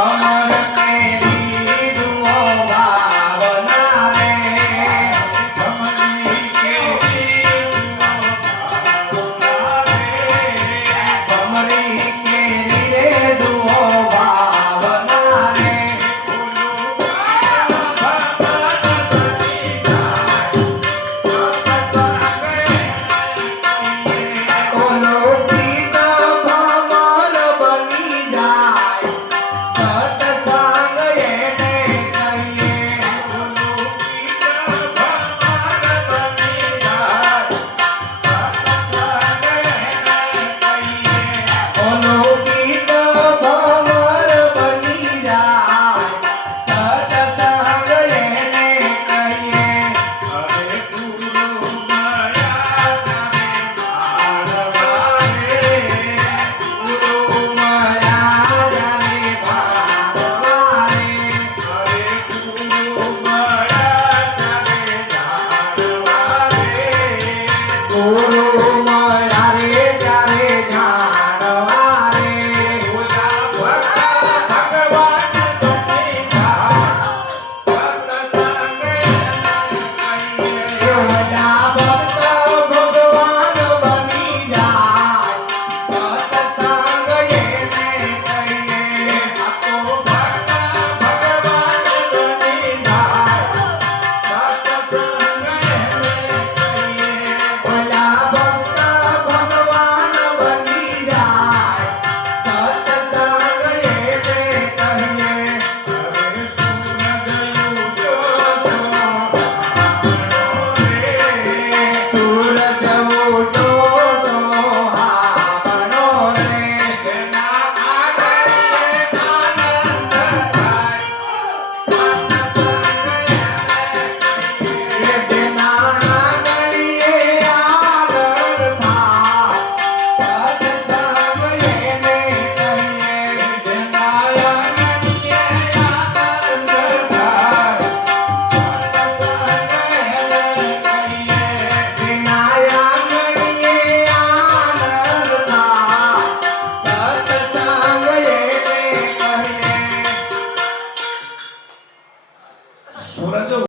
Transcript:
Amen.